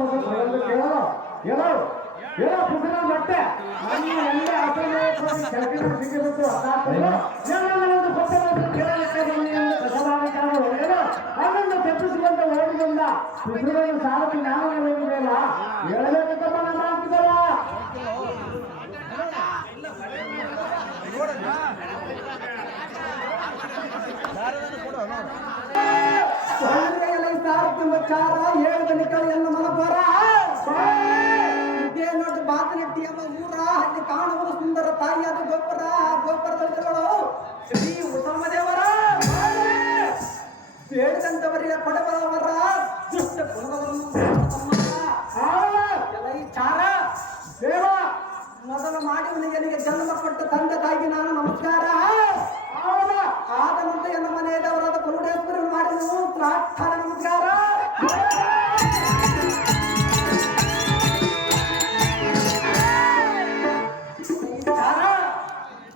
ಮಸ ಬರಲು ಕೇಳೋ. ಏನೋ ಏನೋ ಪುಸ್ತಕ ಬಟ್ಟೆ. ನನ್ನ ಎಲ್ಲ ಅಸಲೇ ಕೆಲಸ ಸಿಗಬೇಕು ಅದಾಗ್ತದೆ. ಏನೋ ಒಂದು ಕಪ್ಪ ಮಸ ಕೇಳಲಿಕ್ಕೆ ಒಂದು ಹೊಡೆಯಲು. ಅದನ್ನು ತಪ್ಪಿಸಿಕೊಂಡ ಓಡಿ ಬಂದ ಪುಸ್ತಕವನ್ನು ಸಾಲಕ್ಕೆ ಜ್ಞಾನ ಹೋಗಿದೆಯಲ್ಲ ಹೇಳಬೇಕಂತ ನಮ್ಮ ಆಗ್ತಿದಲ್ಲ ಚಾರ ಏಳು ಗಣಿಕಳು ಎನ್ನ ಮನಪರ ಇದೇ ನೋಡಿ ಬಾತನಟ್ಟಿ ಎಂಬ ಊರ ಅಲ್ಲಿ ಕಾಣುವುದು ಸುಂದರ ತಾಯಿಯಾದ ಗೋಪುರ.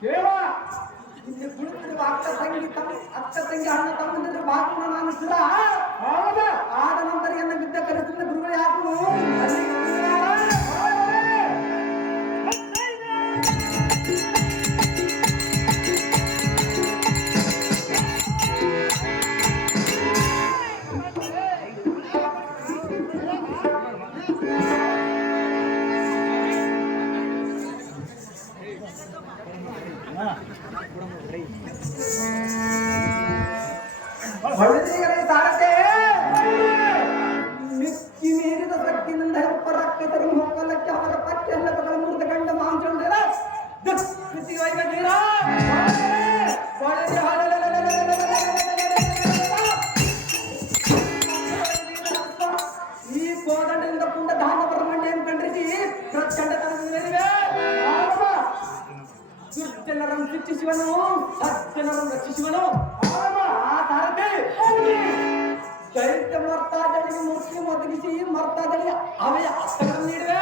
ದೇವ ಇಲ್ಲಿ ಕುಳಿತಿರುವ ಅಕ್ಕ ತಂಗಿ ತಮ್ಮ ಅಕ್ಕ ತಂಗಿ ಅಣ್ಣ ತಮ್ಮಂದಿರ ಬಾಗಿನ ನಾನು ಸುರ ಹೌದ ಆದ ನಂತರ ಎನ್ನ ಬಿದ್ದ ಕರೆಸಿದ ಗುರುಗಳು ಯಾಕನು போயிட்டாங்க ದುರ್ಜನರನ್ನು ಶಿಕ್ಷಿಸುವನು ಸಜ್ಜನರನ್ನು ರಕ್ಷಿಸುವನು ಆ ತಾರತೆ ದೈತ್ಯ ಮರ್ತಾದಳಿಗೆ ಮುಸ್ಲಿಂ ಒದಗಿಸಿ ಮರ್ತಾದಳಿಗೆ ಅವಯ ಅರ್ಥಗಳನ್ನು ನೀಡಿವೆ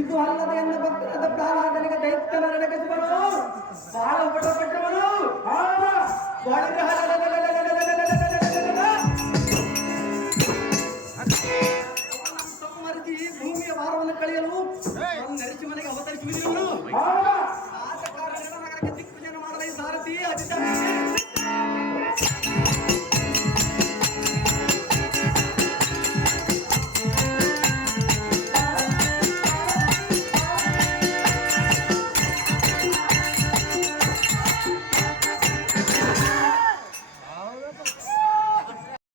ಇದು ಅಲ್ಲದೆ ಎನ್ನ ಭಕ್ತರಾದ ಪ್ರಹ್ಲಾದನಿಗೆ ದೈತ್ಯನ ನಡೆಗಿಸುವನು ಬಹಳ ಪಟ್ಟವನು ಸಂಹರಿಸಿ ಭೂಮಿಯ ಭಾರವನ್ನು ಕಳೆಯಲು ನರಸಿ ಮನೆಗೆ ಅವತರಿಸುವುದಿರುವನು ಆದ ಕಾರಣ ನಗರಕ್ಕೆ ಮಾಡದ ಸಾರಥಿ ಅಧಿಕಾರಿ